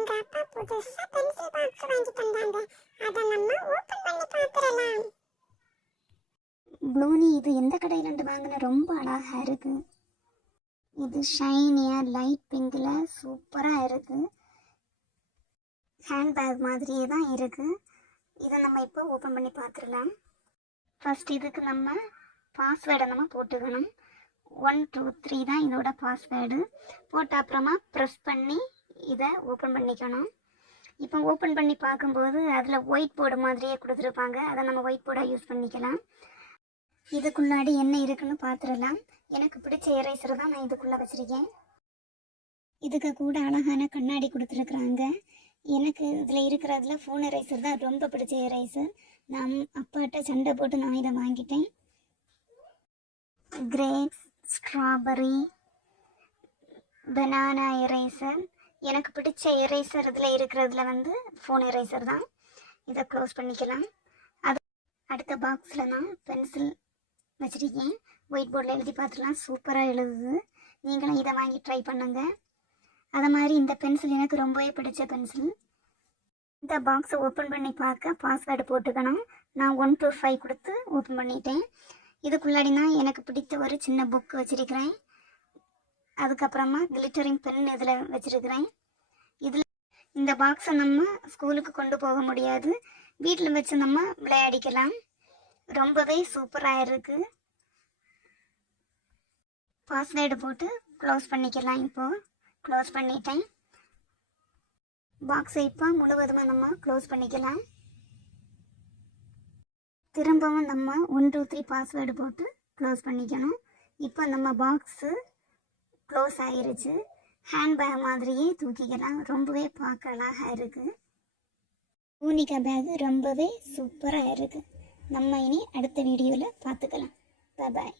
எங்க அப்பா புதுசா பென்சில் பாக்ஸ் வாங்கி தந்தாங்க. அத நம்ம ஓபன் பண்ணி பார்த்திரலாம். ப்ளூனி, இது எந்த கடையில இருந்து வாங்கின? ரொம்ப அழகா இருக்கு. இது ஷைனியா லைட் பிங்க்ல சூப்பரா இருக்கு. ஹேண்ட்பேக் மாதிரியே தான் இருக்கு. இதை நம்ம இப்போ ஓப்பன் பண்ணி பார்த்துடலாம். ஃபர்ஸ்ட் இதுக்கு நம்ம பாஸ்வேர்டை நம்ம போட்டுக்கணும். 1 2 3 தான் இதோட பாஸ்வேர்டு. போட்ட அப்புறமா ப்ரெஸ் பண்ணி இதை ஓப்பன் பண்ணிக்கணும். இப்போ ஓப்பன் பண்ணி பார்க்கும்போது அதில் ஒயிட் போர்டு மாதிரியே கொடுத்துருப்பாங்க. அதை நம்ம ஒயிட் போர்டாக யூஸ் பண்ணிக்கலாம். இதுக்குள்ளாடி என்ன இருக்குன்னு பார்த்துடலாம். எனக்கு பிடிச்ச எரேசர் தான் நான் இதுக்குள்ளே வச்சுருக்கேன். இதுக்கு கூட அழகான கண்ணாடி கொடுத்துருக்குறாங்க. எனக்கு இதில் இருக்கிறதுல ஃபோன் எரேசர் தான் ரொம்ப பிடிச்ச எரேசர். நான் அப்பாட்ட சண்டை போட்டு நான் இதை வாங்கிட்டேன். Grapes, strawberry, banana eraser. எனக்கு பிடிச்ச எரேசர் இதில் இருக்கிறதுல வந்து ஃபோன் எரேசர் தான். இதை க்ளோஸ் பண்ணிக்கலாம். அது அடுத்த பாக்ஸில் நான் பென்சில் வச்சுருக்கேன். ஒயிட் போர்டில் எழுதி பார்த்துலாம், சூப்பராக எழுதுது. நீங்களும் இதை வாங்கி ட்ரை பண்ணுங்கள். அது மாதிரி இந்த பென்சில் எனக்கு ரொம்பவே பிடிச்ச பென்சில். இந்த பாக்ஸை ஓப்பன் பண்ணி பார்க்க பாஸ்வேர்டு போட்டுக்கணும். நான் 1 to 5 கொடுத்து ஓப்பன் பண்ணிட்டேன். இதுக்குள்ளாடி நான் எனக்கு பிடித்த ஒரு சின்ன புக் வச்சுருக்கிறேன். அதுக்கப்புறமா கிளிட்டரிங் பென் இதில் வச்சுருக்கிறேன். இதில் இந்த பாக்ஸை நம்ம ஸ்கூலுக்கு கொண்டு போக முடியாது, வீட்டில் வச்சு நம்ம விளையாடிக்கலாம். ரொம்பவே சூப்பராக இருக்குது. பாஸ்வேர்டு போட்டு க்ளோஸ் பண்ணிக்கலாம். இப்போது க்ளோஸ் பண்ணிட்டேன். பாக்ஸை இப்போ முழுவதுமாக நம்ம க்ளோஸ் பண்ணிக்கலாம். திரும்பவும் நம்ம 1 2 3 பாஸ்வேர்டு போட்டு க்ளோஸ் பண்ணிக்கணும். இப்போ நம்ம பாக்ஸு க்ளோஸ் ஆகிருச்சு. ஹேண்ட்பேக் மாதிரியே தூக்கிக்கலாம். ரொம்பவே பார்க்க அழகாக இருக்குது. யூனிகா பேகு ரொம்பவே சூப்பராக இருக்குது. நம்ம இனி அடுத்த வீடியோவில் பார்த்துக்கலாம். பாய்.